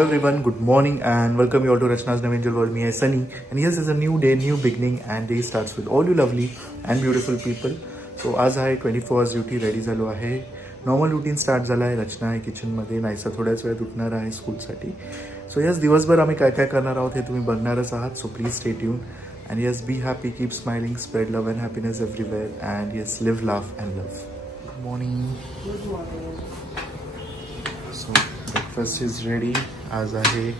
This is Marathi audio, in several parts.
Hello everyone, good morning and welcome you all to Rachna's Navangel World. Me, Sunny, and yes, it's a new day, new beginning, and day starts with all you lovely and beautiful people. So आज आहे 24 hours duty ready झालो आहे. नॉर्मल रूटीन स्टार्ट झाला आहे. रचना आहे किचनमध्ये, नाहीसा थोड्याच वेळात उठणार आहे स्कूलसाठी. सो यस, दिवसभर आम्ही काय काय करणार आहोत हे तुम्ही बघणारच आहात. So please stay tune and yes, be happy, keep smiling, spread love and happiness everywhere, and yes, live, laugh and love. Good morning. Good morning. So breakfast is ready. आज आहे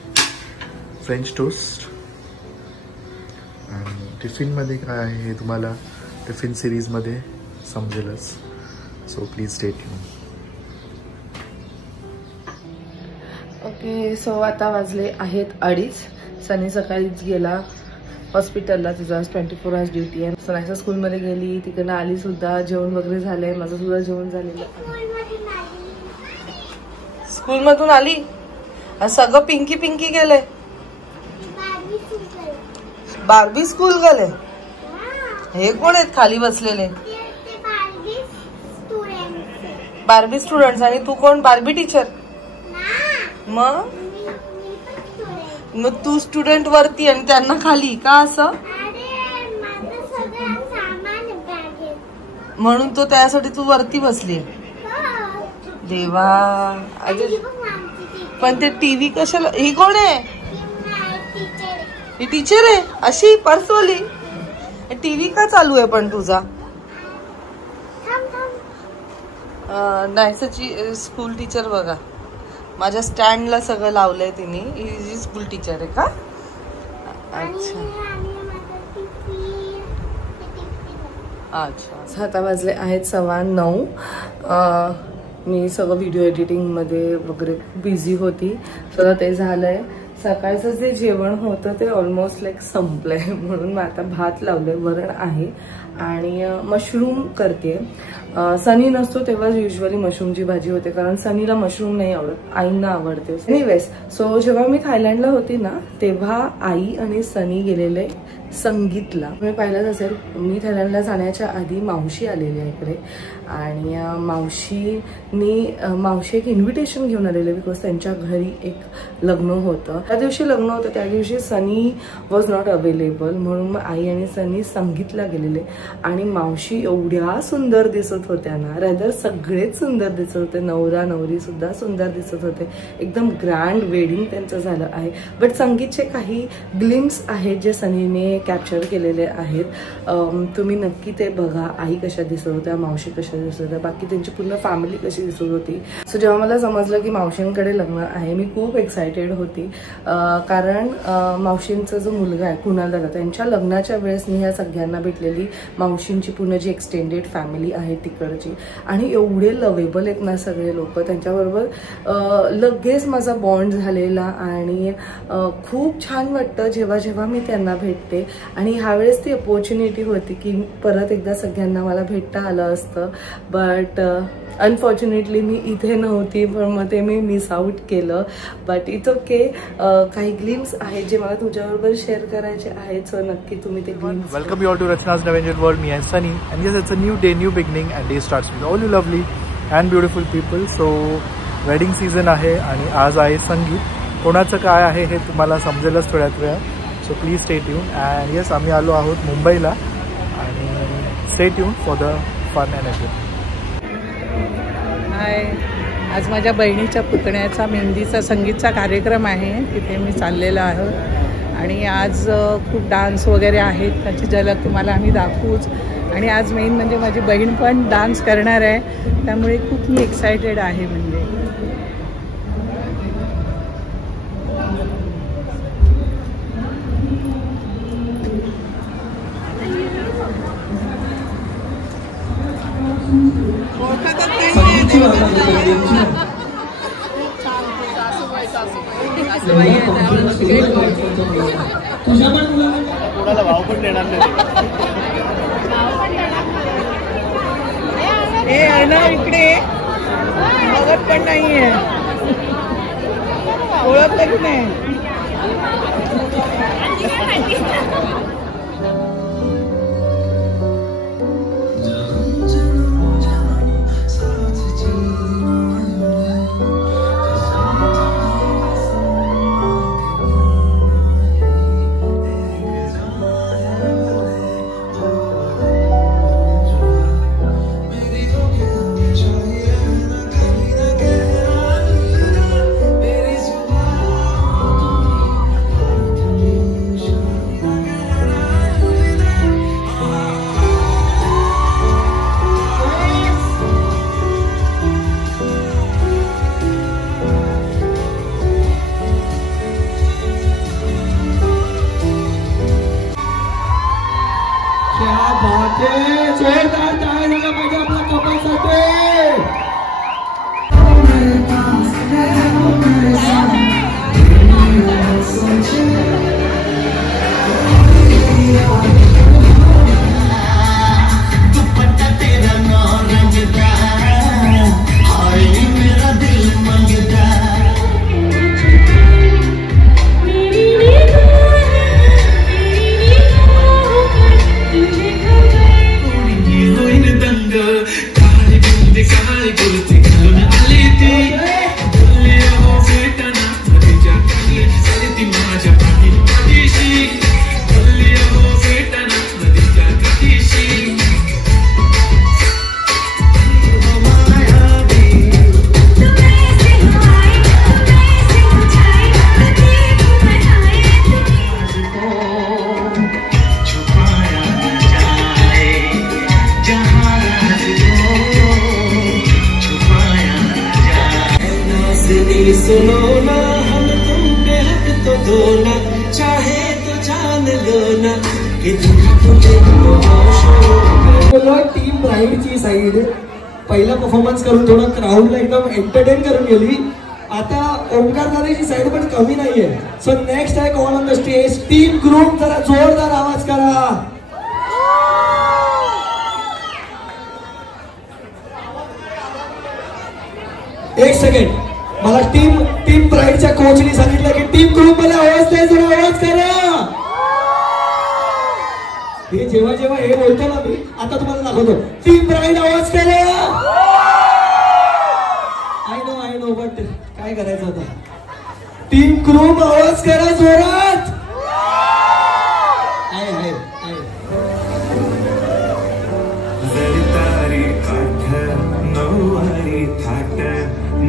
फ्रेंच टोस्ट आणि टिफिन मध्ये काय आहे हे तुम्हाला टिफिन सिरीज मध्ये समजेलच. So please stay tune. Okay, so आता वाजले आहेत 2:30. सनी सकाळीच गेला हॉस्पिटलला. तिचा 24 hours ड्युटी आहे. सनाईच्या स्कूलमध्ये गेली, तिकडनं आली सुद्धा. जेवण वगैरे झालंय, माझं सुद्धा जेवण झालेलं. स्कूलमधून आली सगळं पिंकी पिंकी गेलंय. बार्बी स्कूल गेले. हे कोण आहेत खाली बसलेले? Barbie students. आणि तू कोण? Barbie teacher. मग तू स्टुडंट वरती आणि त्यांना खाली का? असं म्हणून तो त्यासाठी तू वरती बसली. देवा, पण ते टीव्ही कशाला? ही कोण आहे? ही टीचर आहे अशी पर्सवाली. टीव्ही का चालू आहे पण तुझा? नाही, स्कूल टीचर बघा. माझ्या स्टँडला सगळं लावलंय तिने. ही स्कूल टीचर आहे का? अच्छा अच्छा. आता वाजले आहेत 9:15. मी सगळं व्हिडिओ एडिटिंगमध्ये वगैरे बिझी होती. सगळं ते झालंय. सकाळचं जे जेवण होतं ते ऑलमोस्ट लाईक संपलंय. म्हणून मी आता भात लावलंय, वरण आहे आणि मशरूम करते. सनी नसतो तेव्हा युजली मशरूमची भाजी होते, कारण सनीला मशरूम नाही आवडत, आईंना आवडते. एनिवेज, सो जेव्हा मी थायलंडला होती ना तेव्हा आई आणि सनी गेलेले संगीतला. तुम्ही पाहिलंच असेल, मी थायलंडला जाण्याच्या आधी मावशी आलेली आहे इकडे. आणि मावशी एक इन्व्हिटेशन घेऊन आलेले, बिकॉज त्यांच्या घरी एक लग्न होतं. त्या दिवशी लग्न होतं, त्या दिवशी सनी वॉज नॉट अवेलेबल. म्हणून मग आई आणि सनी संगीतला गेलेले. आणि मावशी एवढ्या सुंदर दिसत होत्या ना, रॅदर सगळेच सुंदर दिसत होते. नवरा नवरी सुद्धा सुंदर दिसत होते. एकदम ग्रँड वेडिंग त्यांचं झालं आहे. बट संगीतचे काही ग्लिम्स आहेत जे सनीने कॅप्चर केलेले आहेत. तुम्ही नक्की ते बघा. आई कशा दिसत होत्या, मावशी कशा दिसत होत्या, बाकी त्यांची पूर्ण फॅमिली कशी दिसत होती. सो जेव्हा मला समजलं की मावशींकडे लग्न आहे, मी खूप एक्सायटेड होती. कारण मावशींचा जो मुलगा आहे कुणाल दादा, त्यांच्या लग्नाच्या वेळेस मी ह्या सगळ्यांना भेटलेली. मावशींची पूर्ण जी एक्सटेंडेड फॅमिली आहे तिकडची. आणि एवढे लवेबल आहेत ना सगळे लोक. त्यांच्याबरोबर लगेच माझा बॉन्ड झालेला आणि खूप छान वाटतं जेव्हा जेव्हा मी त्यांना भेटते. आणि ह्यावेळेस ती अपॉर्च्युनिटी होती की परत एकदा सगळ्यांना मला भेटता आलं असतं. बट अनफॉर्च्युनेटली मी इथे नव्हती, पण मग ते मी मिस आउट केलं. But it's okay. काही ग्लिम्स आहेत जे मला तुझ्याबरोबर शेअर करायचे आहेत. सो नक्की तुम्ही ते glimpse. Welcome you all to रचनाज नवेंजल वर्ल्ड. मी आहे Sunny and yes, it's a new day, new beginning, and day starts with all you lovely and beautiful people. So wedding season आहे आणि आज आहे संगीत. कोणाचं काय आहे हे तुम्हाला समजेलच थोड्याच वेळात. So please stay tune. And yes, आम्ही आलो आहोत मुंबईला आणि stay tune for the fun and everything. Hi, आज माझ्या बहिणीच्या पुतण्याचा मेहंदीचा संगीतचा कार्यक्रम आहे. तिथे मी चाललेला आहोत आणि आज खूप डान्स वगैरे आहेत. त्याची झलक तुम्हाला आम्ही दाखवूच. आणि आज मेन म्हणजे माझी बहीण पण डान्स करणार आहे, त्यामुळे खूप मी एक्सायटेड आहे. म्हणजे कोणाला भाव पण देणार नाही. हे आहे ना इकडे बघत पण नाहीये. ओळखलं की नाही? फिर सुनो ना, हम तुम पे हक तो दो ना, चाहे तो जान लो ना कि टीम ब्राईडची साईड पहिला परफॉर्मन्स करून थोडं क्राऊडला एकदम एंटरटेन करून गेली. आता ओमकार दादाची साईड पण कमी नाहीये. सो नेक्स्ट आहे call on the stage team group. जरा जोरदार आवाज करा. एक सेकंड, मला टीम ब्राईडच्या कोचनी सांगितलं की टीम ग्रुप मध्ये आवाज द्या, जरा आवाज करा. हे जेव्हा जेव्हा हे बोलतो ना मी, आता तुम्हाला दाखवतो. टीम ब्राईड आवाज करा. आय नो बट काय करायचं आता. टीम ग्रुप आवाज करा जोरात. आहे जरतारी काठ नऊवारी थाट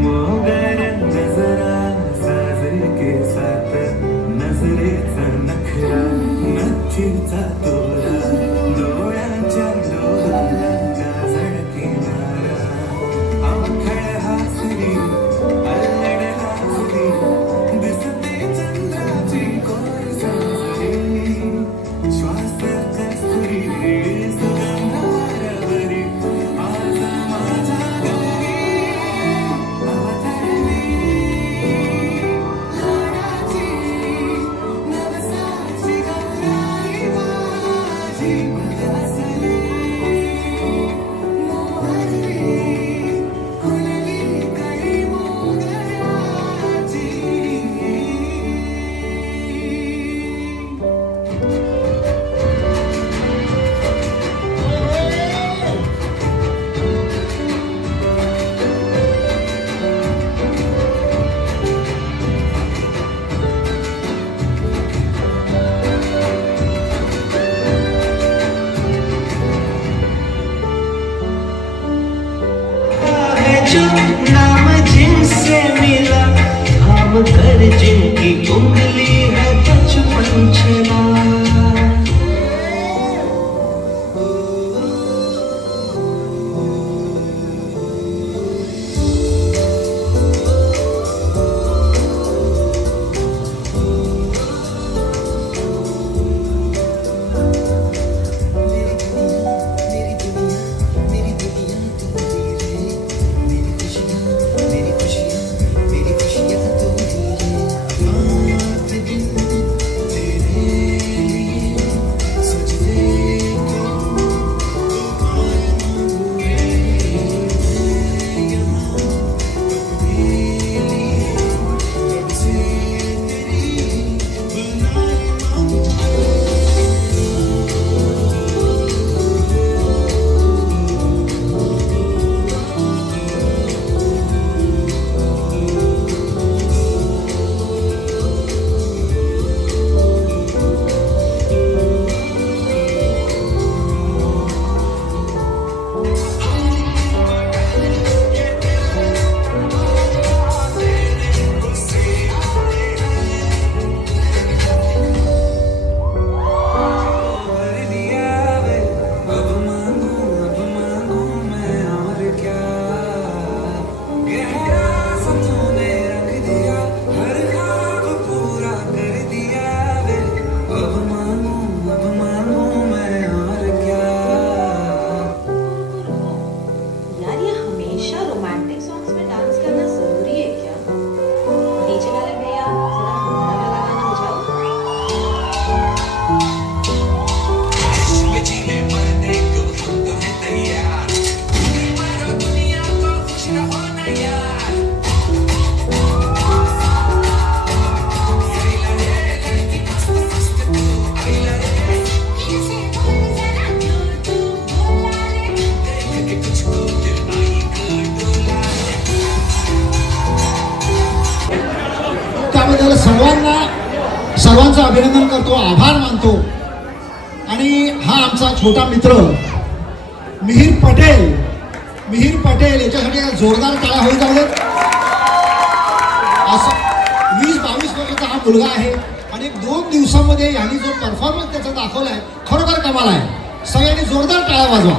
मोगर नजरा साजर के साथ नजरेचा नखरा नथीचा तोरा डोळ्यांच्या डोळ्यांच्या झळकिनारा अवखळ हासरी अल्लड हासरी दिसते चंद्राची कोर साजरी श्वास कस्तुरी सुगंधारवरी आज माझ्या घरी अवतरली लाडाची नवसाची गौराई माझी बसली मोहरली खुलली कळी मोगऱ्याची. है जो नाम जिनसे मिला हम कर जिनकी उंगली है बचपन चला. सर्वांचं अभिनंदन करतो, आभार मानतो. आणि हा आमचा छोटा मित्र मिहिर पटेल याच्यासाठी जोरदार टाळ्या होईल जाऊ देत. असं 20-22 वर्षाचा हा मुलगा आहे आणि 2 दिवसांमध्ये यांनी जो परफॉर्मन्स त्याचा दाखवलाय खरोखर कमाल आहे. सगळ्यांनी जोरदार टाळ्या वाजवा.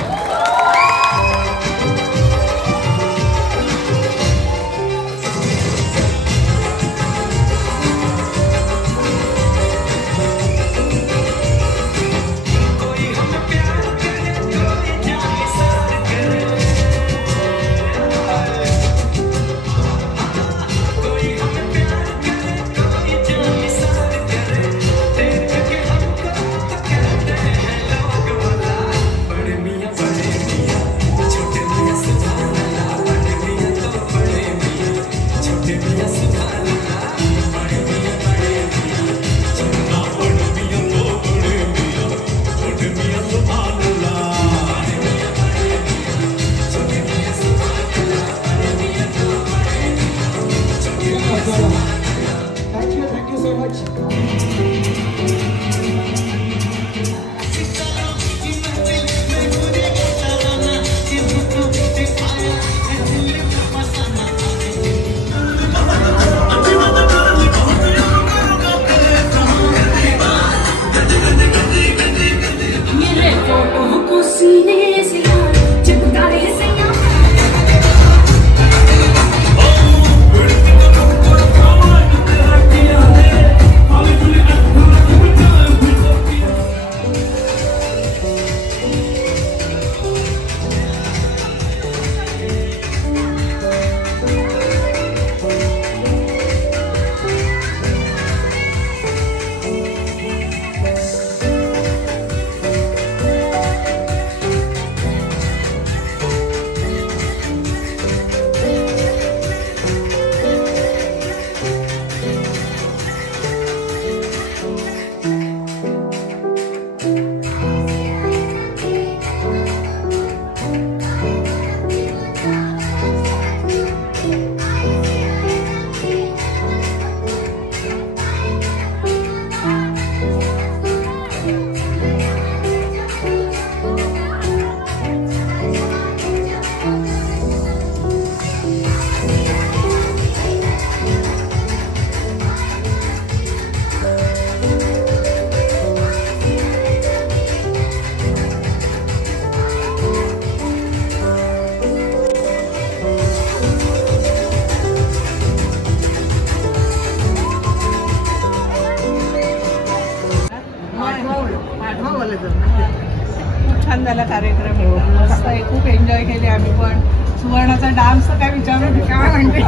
झाला कार्यक्रम एकदम मस्त आहे. खूप एन्जॉय केले आम्ही पण. सुवर्णाचा डान्स काय विचारू काय म्हणते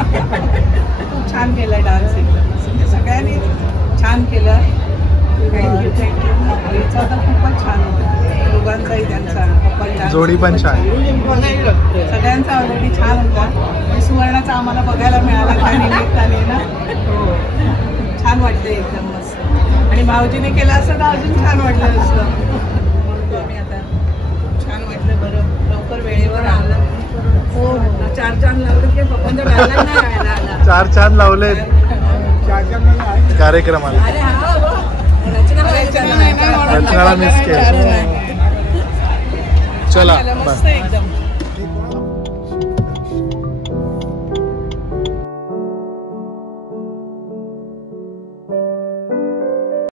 खूप छान केला डान्स एकदम म्हणजे सगळ्यांनी छान केलं. आईचा तर खूपच छान होता दोघांचाही त्यांचा कपल डान्स जोडी पण छान सगळ्यांचा ऑलरेडी छान होता. सुवर्णाचा आम्हाला बघायला मिळाला त्या निमित्ताने ना. हो छान वाटलं एकदम मस्त. आणि भाऊजीने केलं असं तर अजून छान वाटलं असतं. म्हणतो आम्ही आता छान वाटलं. बरं लवकर वेळेवर आलं. हो 4 चांद लावलं की पप्पांचा डायलॉग नाही राहिला आला. 4 चांद लावले कार्यक्रमाला. रचनाला मिस केलं. चला मस्त एकदम.